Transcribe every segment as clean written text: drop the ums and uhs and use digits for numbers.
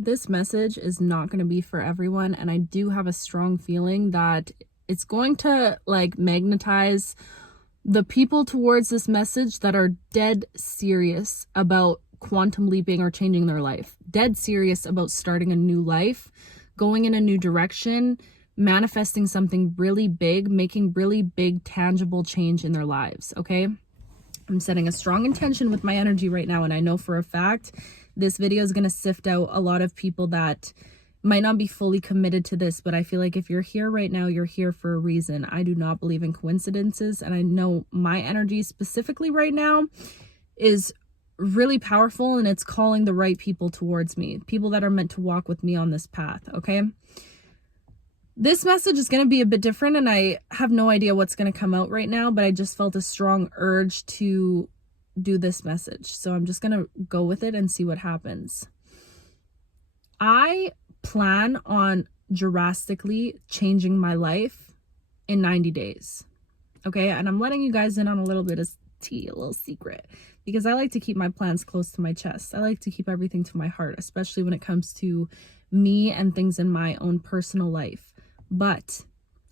This message is not going to be for everyone, and I do have a strong feeling that it's going to magnetize the people towards this message that are dead serious about quantum leaping or changing their life, dead serious about starting a new life, going in a new direction, manifesting something really big, making really big tangible change in their lives. Okay, I'm setting a strong intention with my energy right now, and I know for a fact this video is going to sift out a lot of people that might not be fully committed to this, but I feel like if you're here right now, you're here for a reason. I do not believe in coincidences, and I know my energy specifically right now is really powerful, and it's calling the right people towards me, people that are meant to walk with me on this path. Okay, this message is going to be a bit different, and I have no idea what's going to come out right now, but I just felt a strong urge to do this message. So I'm just going to go with it and see what happens. I plan on drastically changing my life in 90 days. Okay, and I'm letting you guys in on a little bit of tea, a little secret, because I like to keep my plans close to my chest. I like to keep everything to my heart, especially when it comes to me and things in my own personal life. But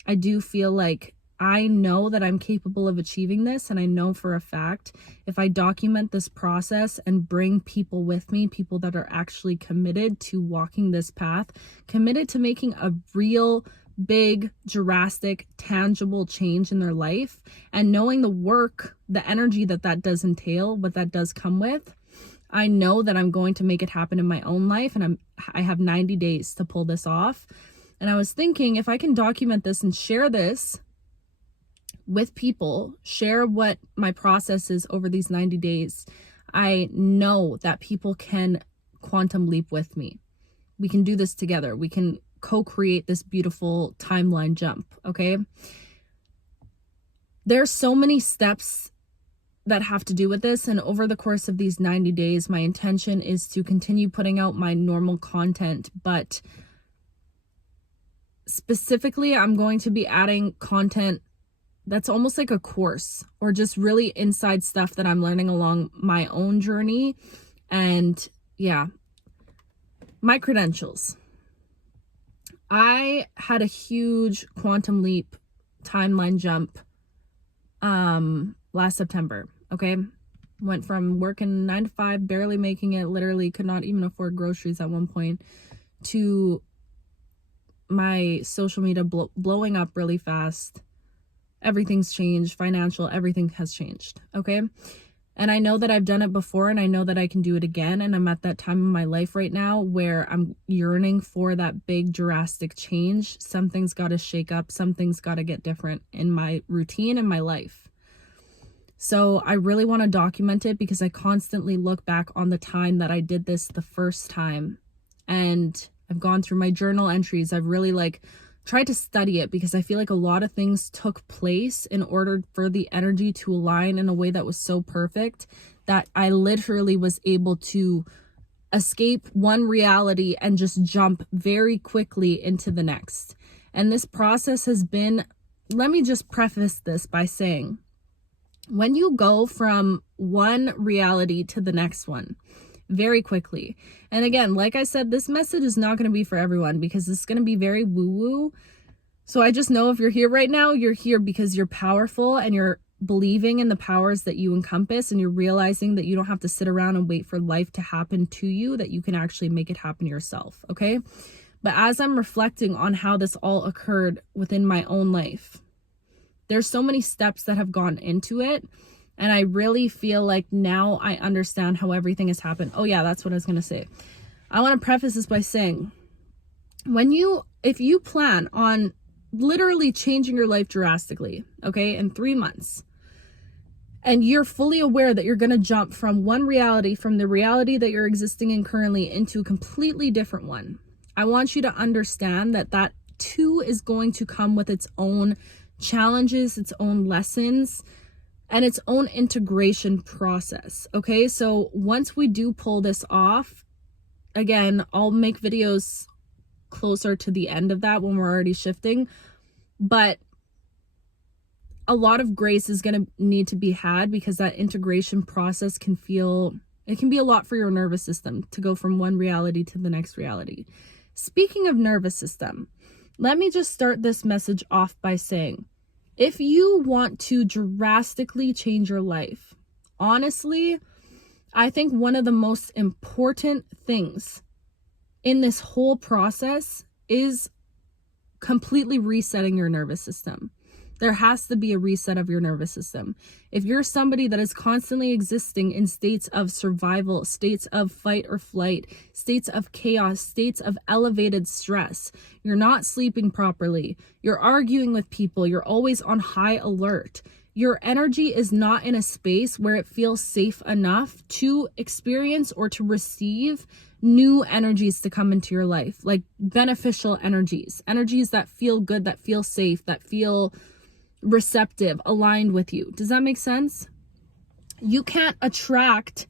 I do feel like I know that I'm capable of achieving this, and I know for a fact if I document this process and bring people with me, people that are actually committed to walking this path, committed to making a real big, drastic, tangible change in their life, and knowing the work, the energy that does entail, what that does come with, I know that I'm going to make it happen in my own life, and I have 90 days to pull this off. And I was thinking, if I can document this and share this with people, share what my process is over these 90 days, I know that people can quantum leap with me. We can do this together. We can co-create this beautiful timeline jump. Okay, there's so many steps that have to do with this, and over the course of these 90 days, my intention is to continue putting out my normal content, but specifically I'm going to be adding content that's almost like a course, or just really inside stuff that I'm learning along my own journey. And yeah, my credentials. I had a huge quantum leap timeline jump last September. Okay, went from working 9 to 5, barely making it, literally could not even afford groceries at one point, to my social media blowing up really fast. Everything's changed, financial, everything has changed. Okay, and I know that I've done it before, and I know that I can do it again, and I'm at that time in my life right now where I'm yearning for that big drastic change. Something's got to shake up, something's got to get different in my routine and my life. So I really want to document it, because I constantly look back on the time that I did this the first time, and I've gone through my journal entries. I've really tried to study it, because I feel like a lot of things took place in order for the energy to align in a way that was so perfect that I literally was able to escape one reality and just jump very quickly into the next. And this process has been, let me just preface this by saying, when you go from one reality to the next one very quickly, and again, like I said, this message is not going to be for everyone, because it's going to be very woo-woo. So I just know if you're here right now, you're here because you're powerful, and you're believing in the powers that you encompass, and you're realizing that you don't have to sit around and wait for life to happen to you, that you can actually make it happen yourself. Okay, but as I'm reflecting on how this all occurred within my own life, there's so many steps that have gone into it, and I really feel like now I understand how everything has happened. Oh yeah, that's what I was going to say. I want to preface this by saying, if you plan on literally changing your life drastically, okay, in 3 months, and you're fully aware that you're going to jump from one reality, from the reality that you're existing in currently, into a completely different one, I want you to understand that too is going to come with its own challenges, its own lessons, and its own integration process. Okay, so once we do pull this off, again, I'll make videos closer to the end of that when we're already shifting, but a lot of grace is going to need to be had, because that integration process can feel It can be a lot for your nervous system to go from one reality to the next reality. Speaking of nervous system, let me just start this message off by saying, if you want to drastically change your life, honestly, I think one of the most important things in this whole process is completely resetting your nervous system. There has to be a reset of your nervous system. If you're somebody that is constantly existing in states of survival, states of fight or flight, states of chaos, states of elevated stress, you're not sleeping properly, you're arguing with people, you're always on high alert, your energy is not in a space where it feels safe enough to experience or to receive new energies to come into your life, like beneficial energies that feel good, that feel safe, that feel receptive, aligned with you. Does that make sense? You can't attract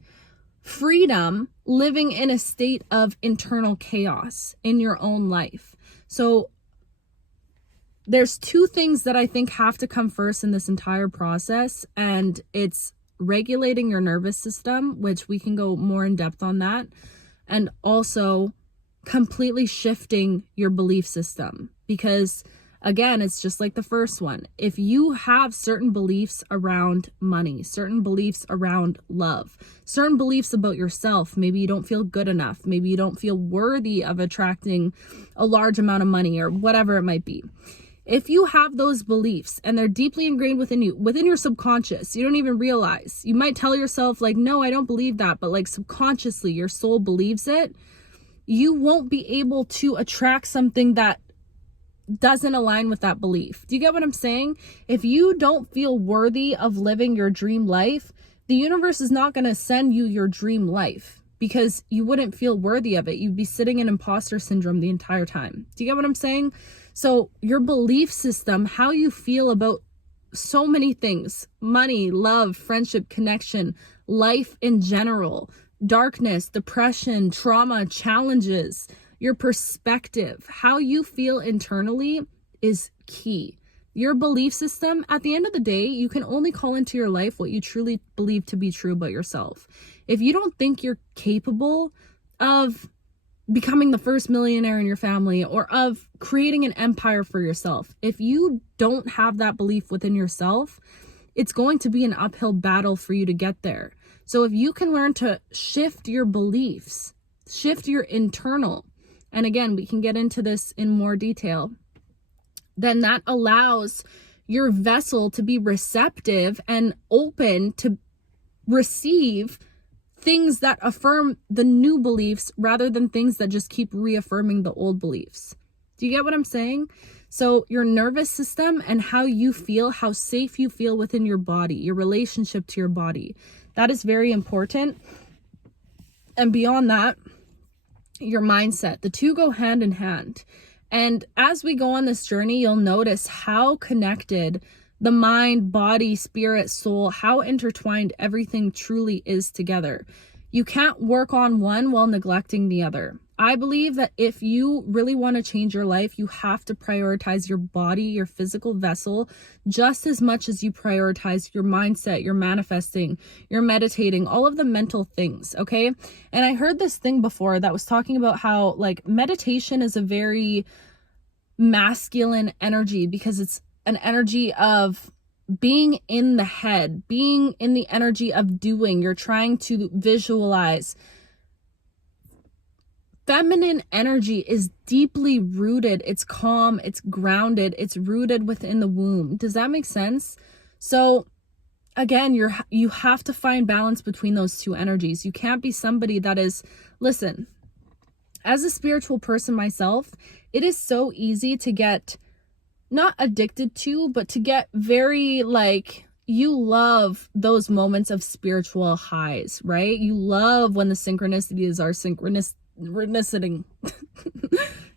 freedom living in a state of internal chaos in your own life. So there's two things that I think have to come first in this entire process, and it's regulating your nervous system, which we can go more in depth on that, and also completely shifting your belief system. Because again, it's just like the first one. If you have certain beliefs around money, certain beliefs around love, certain beliefs about yourself, maybe you don't feel good enough, maybe you don't feel worthy of attracting a large amount of money or whatever it might be. If you have those beliefs and they're deeply ingrained within you, within your subconscious, you don't even realize. You might tell yourself like, no, I don't believe that, but like subconsciously your soul believes it. You won't be able to attract something that doesn't align with that belief. Do you get what I'm saying? If you don't feel worthy of living your dream life, the universe is not going to send you your dream life because you wouldn't feel worthy of it. You'd be sitting in imposter syndrome the entire time. Do you get what I'm saying? So your belief system, how you feel about so many things, money, love, friendship, connection, life in general, darkness, depression, trauma, challenges, your perspective, how you feel internally is key. Your belief system, at the end of the day, you can only call into your life what you truly believe to be true about yourself. If you don't think you're capable of becoming the first millionaire in your family or of creating an empire for yourself, if you don't have that belief within yourself, it's going to be an uphill battle for you to get there. So if you can learn to shift your beliefs, shift your internal, and again, we can get into this in more detail, then that allows your vessel to be receptive and open to receive things that affirm the new beliefs rather than things that just keep reaffirming the old beliefs. Do you get what I'm saying? So your nervous system and how you feel, how safe you feel within your body, your relationship to your body, that is very important. And beyond that, your mindset. The two go hand in hand. And as we go on this journey, you'll notice how connected the mind, body, spirit, soul, how intertwined everything truly is together. You can't work on one while neglecting the other. I believe that if you really want to change your life, you have to prioritize your body, your physical vessel, just as much as you prioritize your mindset, your manifesting, your meditating, all of the mental things, okay? And I heard this thing before that was talking about how like meditation is a very masculine energy because it's an energy of being in the head, being in the energy of doing. You're trying to visualize. Feminine energy is deeply rooted. It's calm, it's grounded, it's rooted within the womb. Does that make sense? So again, you have to find balance between those two energies. You can't be somebody that is, listen, as a spiritual person myself, it is so easy to get not addicted to, but to get very like, you love those moments of spiritual highs, right? You love when the synchronicities are synchronicity.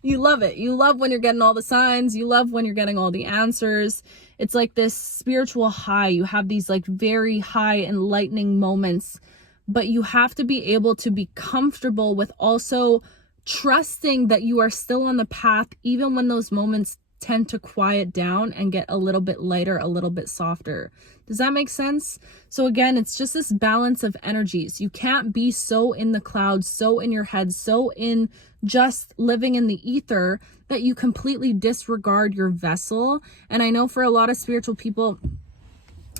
You love it. You love when you're getting all the signs. You love when you're getting all the answers. It's like this spiritual high. You have these like very high enlightening moments, but you have to be able to be comfortable with also trusting that you are still on the path, even when those moments tend to quiet down and get a little bit lighter, a little bit softer. Does that make sense? So again, it's just this balance of energies. You can't be so in the clouds, so in your head, so in just living in the ether that you completely disregard your vessel. And I know for a lot of spiritual people,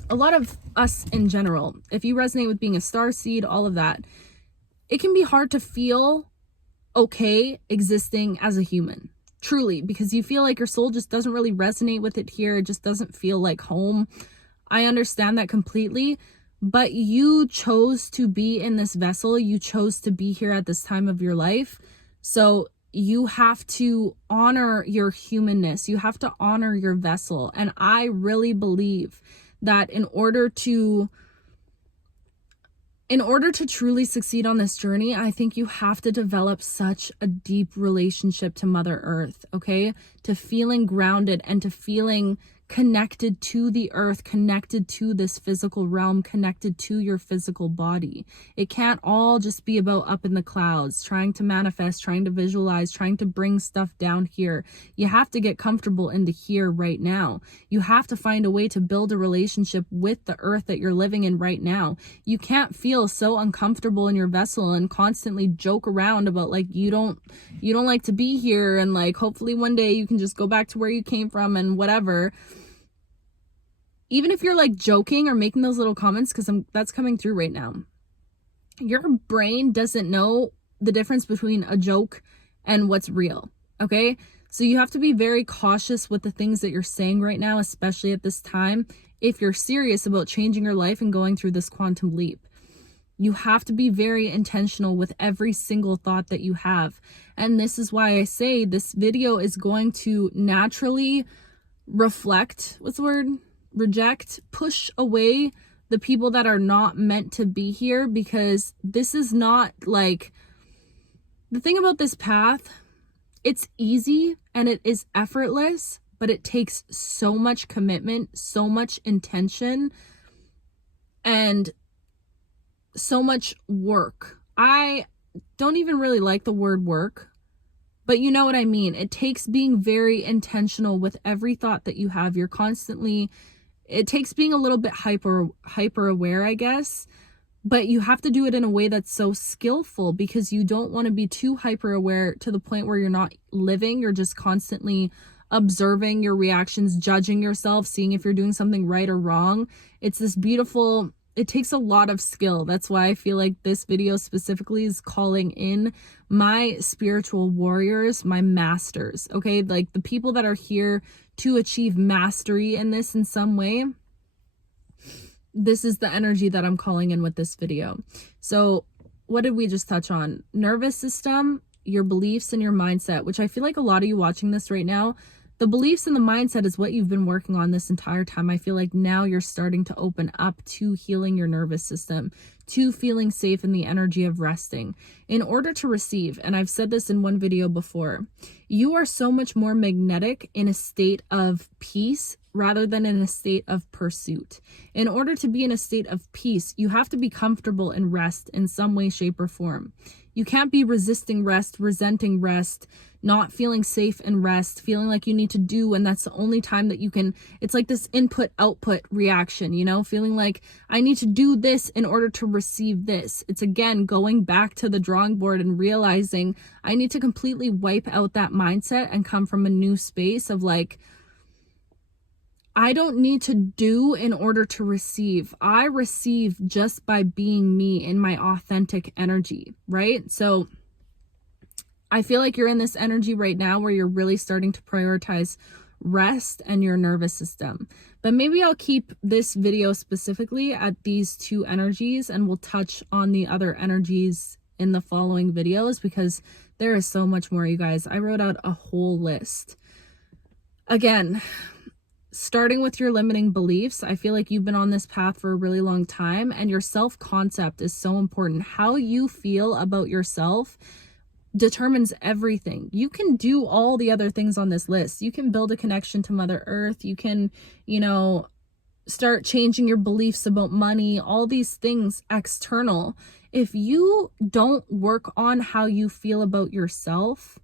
a lot of us in general, if you resonate with being a star seed, all of that, it can be hard to feel okay existing as a human, truly, because you feel like your soul just doesn't really resonate with it here. It just doesn't feel like home. I understand that completely, but you chose to be in this vessel. You chose to be here at this time of your life. So you have to honor your humanness. You have to honor your vessel. And I really believe that in order to truly succeed on this journey, I think you have to develop such a deep relationship to Mother Earth, okay? To feeling grounded and to feeling connected to the earth, connected to this physical realm, connected to your physical body. It can't all just be about up in the clouds, trying to manifest, trying to visualize, trying to bring stuff down here. You have to get comfortable in the here right now. You have to find a way to build a relationship with the earth that you're living in right now. You can't feel so uncomfortable in your vessel and constantly joke around about like you don't like to be here, and like hopefully one day you can just go back to where you came from and whatever. Even if you're like joking or making those little comments, because that's coming through right now, your brain doesn't know the difference between a joke and what's real, okay? So you have to be very cautious with the things that you're saying right now, especially at this time, if you're serious about changing your life and going through this quantum leap. You have to be very intentional with every single thought that you have. And this is why I say this video is going to naturally reflect, reject, push away the people that are not meant to be here, because this is not like, the thing about this path, it's easy and it is effortless, but it takes so much commitment, so much intention, and so much work. I don't even really like the word work, but you know what I mean. It takes being very intentional with every thought that you have. It takes being a little bit hyper aware, I guess, but you have to do it in a way that's so skillful, because you don't want to be too hyper aware to the point where you're not living. You're just constantly observing your reactions, judging yourself, seeing if you're doing something right or wrong. It's this beautiful, it takes a lot of skill. That's why I feel like this video specifically is calling in my spiritual warriors, my masters, okay? Like the people that are here to achieve mastery in this in some way. This is the energy that I'm calling in with this video. So what did we just touch on? Nervous system, your beliefs and your mindset, which I feel like a lot of you watching this right now, the beliefs and the mindset is what you've been working on this entire time. I feel like now you're starting to open up to healing your nervous system, to feeling safe in the energy of resting. In order to receive, and I've said this in one video before, you are so much more magnetic in a state of peace rather than in a state of pursuit. In order to be in a state of peace, you have to be comfortable in rest in some way, shape, or form. You can't be resisting rest, resenting rest, not feeling safe in rest, feeling like you need to do, and that's the only time that you can, it's like this input-output reaction, you know, feeling like I need to do this in order to receive this. It's again, going back to the drawing board and realizing I need to completely wipe out that mindset and come from a new space of like, I don't need to do in order to receive. I receive just by being me in my authentic energy, right? So I feel like you're in this energy right now where you're really starting to prioritize rest and your nervous system. But maybe I'll keep this video specifically at these two energies, and we'll touch on the other energies in the following videos, because there is so much more, you guys. I wrote out a whole list. Again, starting with your limiting beliefs, I feel like you've been on this path for a really long time, and your self-concept is so important. How you feel about yourself determines everything. You can do all the other things on this list. You can build a connection to Mother Earth. You can, you know, start changing your beliefs about money, all these things external. If you don't work on how you feel about yourself,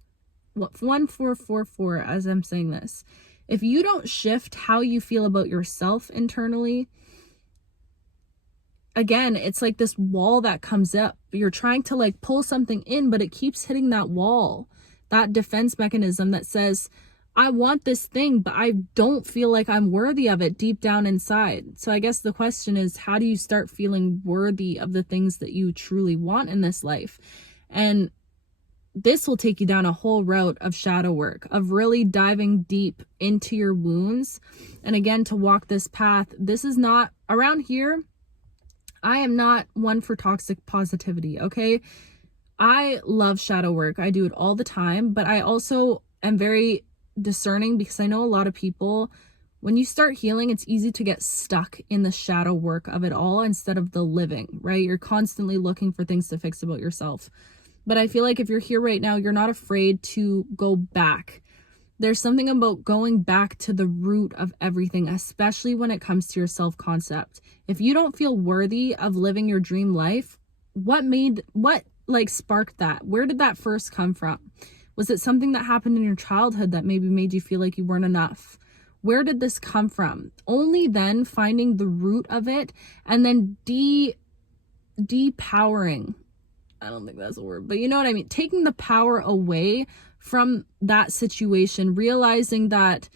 1444, as I'm saying this, If you don't shift how you feel about yourself internally, again, it's like this wall that comes up. You're trying to like pull something in, but it keeps hitting that wall, that defense mechanism that says, I want this thing, but I don't feel like I'm worthy of it deep down inside. So I guess the question is, how do you start feeling worthy of the things that you truly want in this life? And this will take you down a whole route of shadow work, of really diving deep into your wounds. And again, to walk this path, this is not around here. I am not one for toxic positivity, okay? I love shadow work. I do it all the time, but I also am very discerning because I know a lot of people, when you start healing, it's easy to get stuck in the shadow work of it all instead of the living, right? You're constantly looking for things to fix about yourself. But I feel like if you're here right now, you're not afraid to go back. There's something about going back to the root of everything, especially when it comes to your self-concept. If you don't feel worthy of living your dream life, what sparked that? Where did that first come from? Was it something that happened in your childhood that maybe made you feel like you weren't enough? Where did this come from? Only then finding the root of it and then depowering. I don't think that's a word, but you know what I mean? Taking the power away from that situation, realizing that,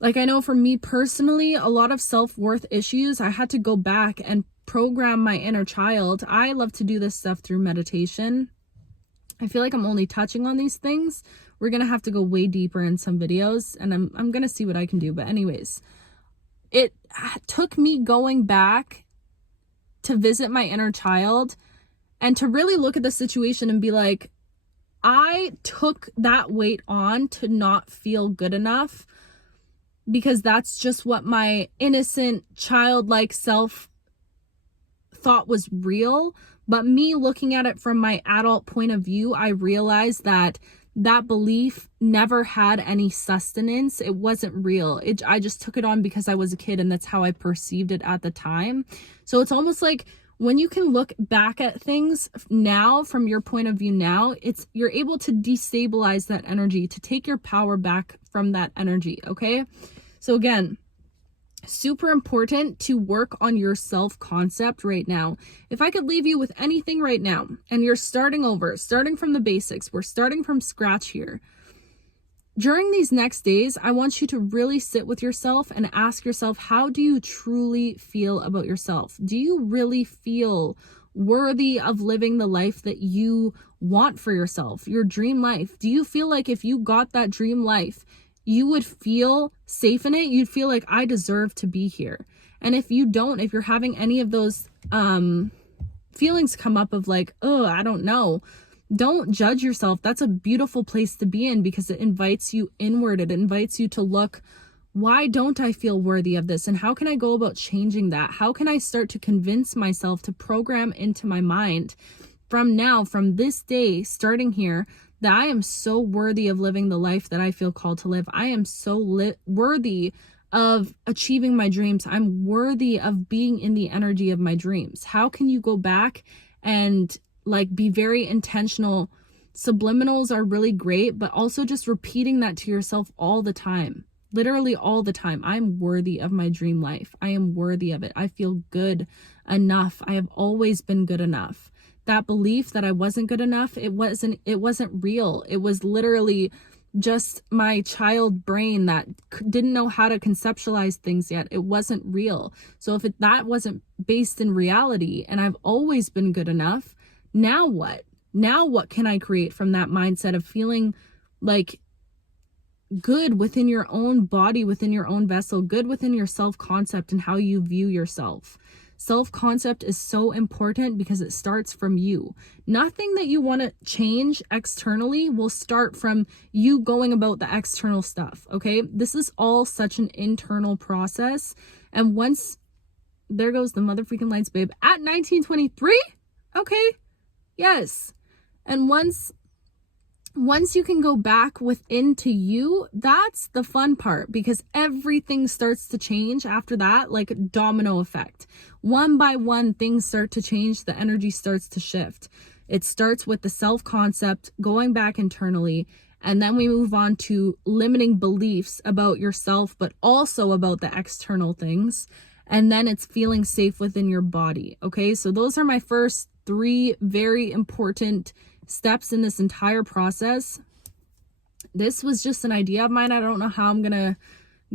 like, I know for me personally, a lot of self-worth issues, I had to go back and program my inner child. I love to do this stuff through meditation. I feel like I'm only touching on these things. We're going to have to go way deeper in some videos, and I'm going to see what I can do. But anyways, it took me going back to visit my inner child and to really look at the situation and be like, I took that weight on to not feel good enough because that's just what my innocent childlike self thought was real. But me looking at it from my adult point of view, I realized that that belief never had any sustenance. It wasn't real. I just took it on because I was a kid and that's how I perceived it at the time. So it's almost like when you can look back at things now from your point of view now, you're able to destabilize that energy, to take your power back from that energy, okay? So again, super important to work on your self-concept right now. If I could leave you with anything right now, and you're starting over, starting from the basics, we're starting from scratch here. During these next days, I want you to really sit with yourself and ask yourself, how do you truly feel about yourself? Do you really feel worthy of living the life that you want for yourself, your dream life? Do you feel like if you got that dream life, you would feel safe in it? You'd feel like, I deserve to be here. And if you don't, if you're having any of those feelings come up of like, oh, I don't know, don't judge yourself. That's a beautiful place to be in because it invites you inward. It invites you to look, why don't I feel worthy of this? And how can I go about changing that? How can I start to convince myself to program into my mind from now, from this day, starting here, that I am so worthy of living the life that I feel called to live. I am so worthy of achieving my dreams. I'm worthy of being in the energy of my dreams. How can you go back and like be very intentional? Subliminals are really great, but also just repeating that to yourself all the time, literally all the time. I'm worthy of my dream life. I am worthy of it. I feel good enough. I have always been good enough. That belief that I wasn't good enough, it wasn't real. It was literally just my child brain that didn't know how to conceptualize things yet. It wasn't real. So if that wasn't based in reality and I've always been good enough, now what? Now what can I create from that mindset of feeling like good within your own body, within your own vessel, good within your self-concept and how you view yourself? Self-concept is so important because it starts from you. Nothing that you want to change externally will start from you going about the external stuff, okay? This is all such an internal process. And once, there goes the mother freaking lights, babe, at 1923, okay? Yes. And once you can go back within to you, that's the fun part, because everything starts to change after that, like a domino effect. One by one, things start to change. The energy starts to shift. It starts with the self-concept, going back internally, And then we move on to limiting beliefs about yourself, but also about the external things. And then it's feeling safe within your body. Okay, so those are my first 3 very important steps in this entire process. This was just an idea of mine. I don't know how I'm gonna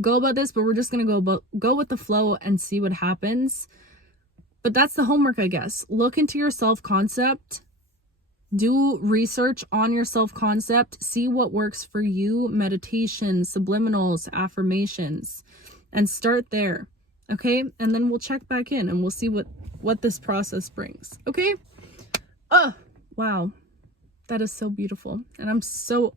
go about this, but we're just gonna go with the flow and see what happens. But that's the homework, I guess. Look into your self-concept. Do research on your self-concept. See what works for you. Meditation, subliminals, affirmations, and start there. Okay, and then we'll check back in and we'll see what this process brings. Okay. Oh wow, that is so beautiful, and I'm so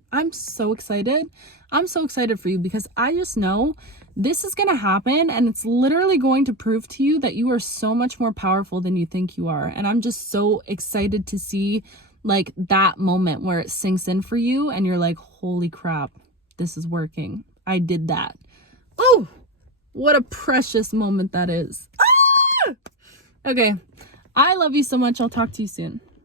excited. I'm so excited for you, because I just know this is gonna happen, and it's literally going to prove to you that you are so much more powerful than you think you are. And I'm just so excited to see like that moment where it sinks in for you and you're like, holy crap, this is working. I did that. Oh, what a precious moment that is. Ah! Okay, I love you so much. I'll talk to you soon.